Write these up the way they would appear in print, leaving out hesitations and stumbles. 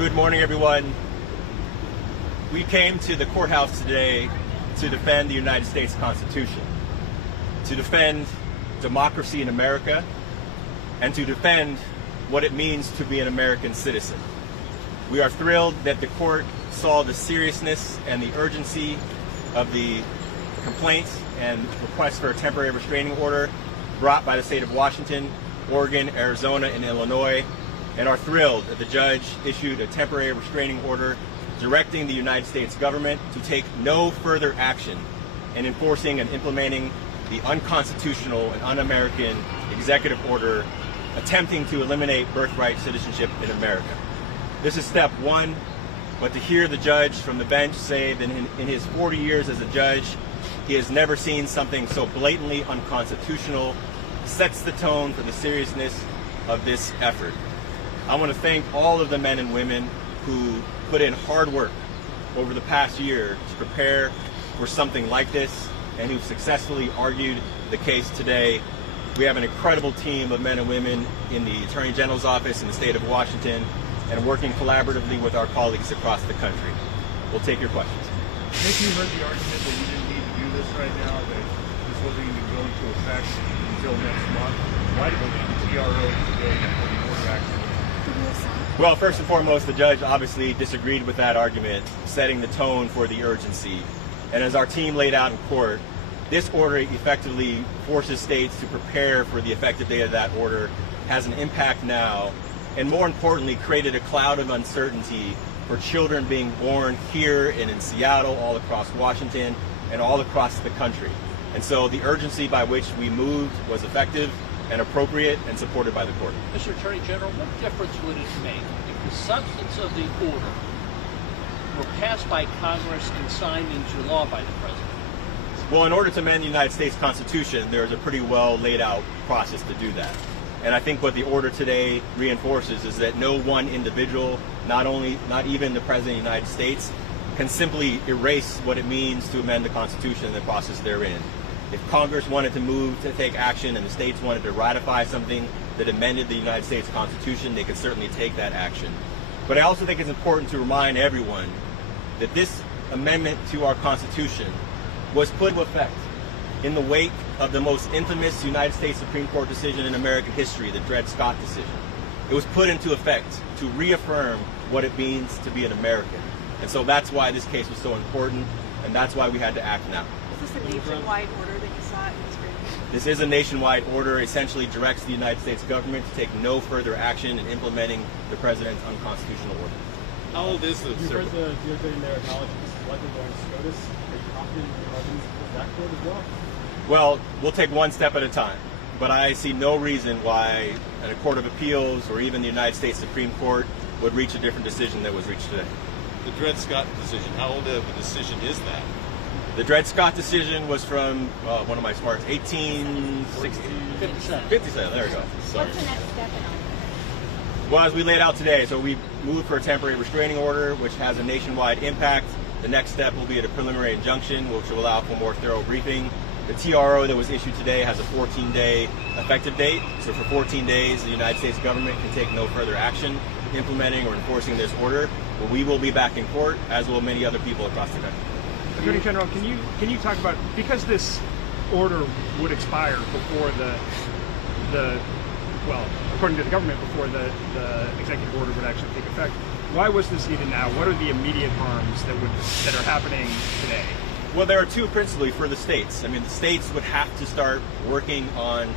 Good morning, everyone. We came to the courthouse today to defend the United States Constitution, to defend democracy in America, and to defend what it means to be an American citizen. We are thrilled that the court saw the seriousness and the urgency of the complaints and requests for a temporary restraining order brought by the state of Washington, Oregon, Arizona, and Illinois, and are thrilled that the judge issued a temporary restraining order directing the United States government to take no further action in enforcing and implementing the unconstitutional and un-American executive order attempting to eliminate birthright citizenship in America. This is step one, but to hear the judge from the bench say that in his 40 years as a judge, he has never seen something so blatantly unconstitutional sets the tone for the seriousness of this effort. I want to thank all of the men and women who put in hard work over the past year to prepare for something like this and who've successfully argued the case today. We have an incredible team of men and women in the Attorney General's office in the state of Washington and working collaboratively with our colleagues across the country. We'll take your questions. Nick, you heard the argument that you didn't need to do this right now, that this wasn't even going to effect until next month. Why did the TRO today for the order action? Well, first and foremost, the judge obviously disagreed with that argument, setting the tone for the urgency. And as our team laid out in court, this order effectively forces states to prepare for the effective date of that order, has an impact now, and more importantly, created a cloud of uncertainty for children being born here and in Seattle, all across Washington, and all across the country. And so the urgency by which we moved was effective and appropriate and supported by the court. Mr. Attorney General, what difference would it make if the substance of the order were passed by Congress and signed into law by the President? Well, in order to amend the United States Constitution, there's a pretty well laid out process to do that. And I think what the order today reinforces is that no one individual, not even the President of the United States, can simply erase what it means to amend the Constitution and the process therein. If Congress wanted to move to take action and the states wanted to ratify something that amended the United States Constitution, they could certainly take that action. But I also think it's important to remind everyone that this amendment to our Constitution was put into effect in the wake of the most infamous United States Supreme Court decision in American history, the Dred Scott decision. It was put into effect to reaffirm what it means to be an American. And so that's why this case was so important, and that's why we had to act now. Is this a nationwide order that you saw in this briefing? This is a nationwide order, essentially directs the United States government to take no further action in implementing the President's unconstitutional order. How old is this? You heard the DOJ in there acknowledge this is likely going to SCOTUS. Are you confident in your arguments with that court as well? Well, we'll take one step at a time, but I see no reason why a court of appeals or even the United States Supreme Court would reach a different decision that was reached today. The Dred Scott decision, how old of a decision is that? The Dred Scott decision was from, one of my smarts, 1860. 57, there we go. Sorry. What's the next step in all this? Well, as we laid out today, so we moved for a temporary restraining order, which has a nationwide impact. The next step will be at a preliminary injunction, which will allow for more thorough briefing. The TRO that was issued today has a 14-day effective date. So for 14 days, the United States government can take no further action implementing or enforcing this order. But we will be back in court, as will many other people across the country. Attorney General, can you talk about, because this order would expire before well, according to the government, before the executive order would actually take effect, why was this needed now? What are the immediate harms that are happening today? Well, there are two principally for the states. I mean, the states would have to start working on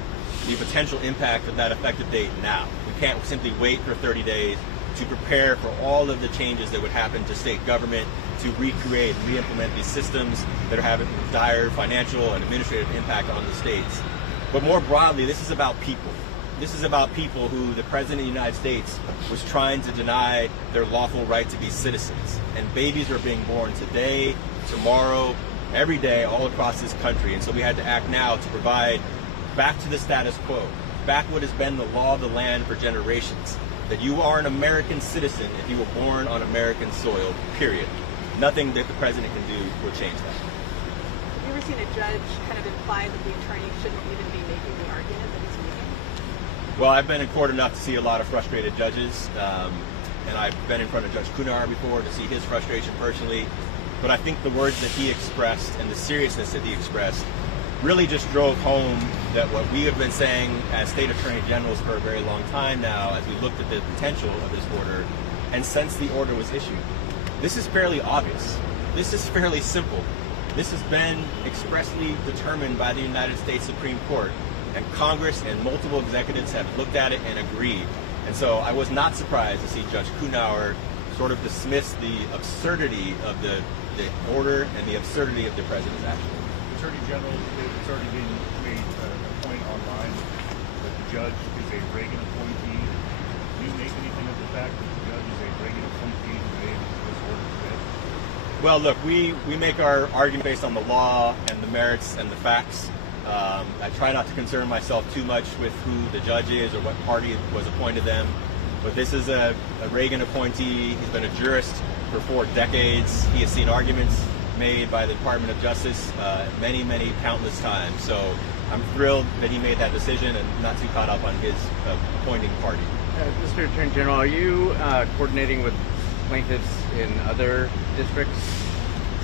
the potential impact of that effective date now. We can't simply wait for 30 days to prepare for all of the changes that would happen to state government to recreate and re-implement these systems that are having dire financial and administrative impact on the states. But more broadly, this is about people. This is about people who the President of the United States was trying to deny their lawful right to be citizens. And babies are being born today, tomorrow, every day, all across this country. And so we had to act now to provide back to the status quo, back what has been the law of the land for generations, that you are an American citizen if you were born on American soil, period. Nothing that the President can do will change that. Have you ever seen a judge kind of imply that the attorney shouldn't even be making the argument that he's making? Well, I've been in court enough to see a lot of frustrated judges. and I've been in front of Judge Kunar before to see his frustration personally. But I think the words that he expressed and the seriousness that he expressed really just drove home that what we have been saying as state attorney generals for a very long time now, as we looked at the potential of this order, and since the order was issued. This is fairly obvious. This is fairly simple. This has been expressly determined by the United States Supreme Court, and Congress and multiple executives have looked at it and agreed. And so I was not surprised to see Judge Kunar sort of dismiss the absurdity of the order and the absurdity of the president's action. Attorney General, it's already been made a point online that the judge is a Reagan appointee. Do you make anything of the fact that the judge is a Reagan appointee who made this order today? Well, look, we make our argument based on the law and the merits and the facts. I try not to concern myself too much with who the judge is or what party was appointed them. But this is a Reagan appointee. He's been a jurist for 4 decades. He has seen arguments made by the Department of Justice many, countless times. So I'm thrilled that he made that decision and not too caught up on his appointing party. Mr. Attorney General, are you coordinating with plaintiffs in other districts?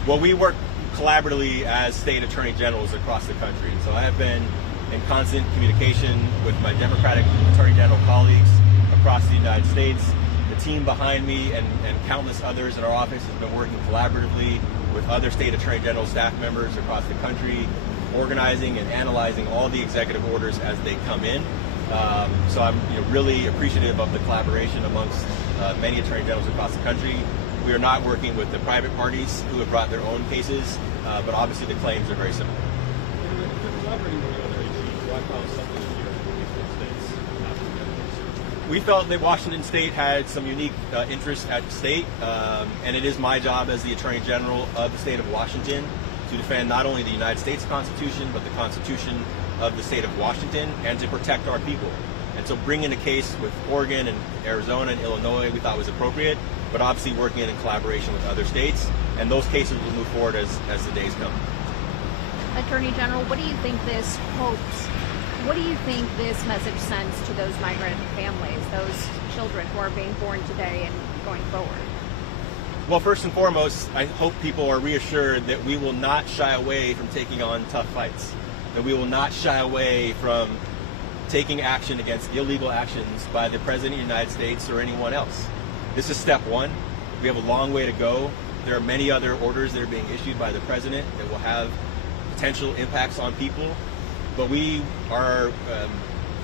Well, we work collaboratively as state attorney generals across the country. So I have been in constant communication with my Democratic attorney general colleagues across the United States. The team behind me and countless others in our office has been working collaboratively with other state attorney general staff members across the country, organizing and analyzing all the executive orders as they come in. So I'm really appreciative of the collaboration amongst many attorney generals across the country. We are not working with the private parties who have brought their own cases, but obviously the claims are very similar. We felt that Washington State had some unique interests at stake, and it is my job as the Attorney General of the state of Washington to defend not only the United States Constitution, but the Constitution of the state of Washington, and to protect our people. And so bringing a case with Oregon and Arizona and Illinois we thought was appropriate, but obviously working in collaboration with other states, and those cases will move forward as the days come. Attorney General, what do you think this message sends to those migrant families, those children who are being born today and going forward? Well, first and foremost, I hope people are reassured that we will not shy away from taking on tough fights, that we will not shy away from taking action against illegal actions by the President of the United States or anyone else. This is step one. We have a long way to go. There are many other orders that are being issued by the President that will have potential impacts on people. But we are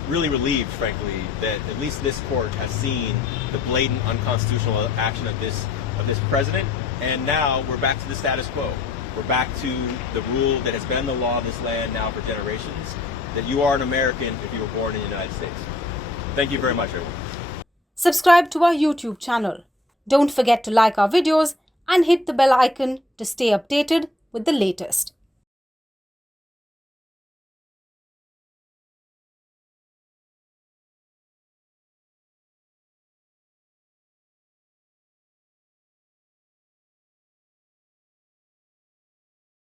really relieved, frankly, that at least this court has seen the blatant unconstitutional action of this president, and now we're back to the status quo. We're back to the rule that has been the law of this land now for generations, that you are an American if you were born in the United States. Thank you very much, everyone. Subscribe to our YouTube channel. Don't forget to like our videos and hit the bell icon to stay updated with the latest.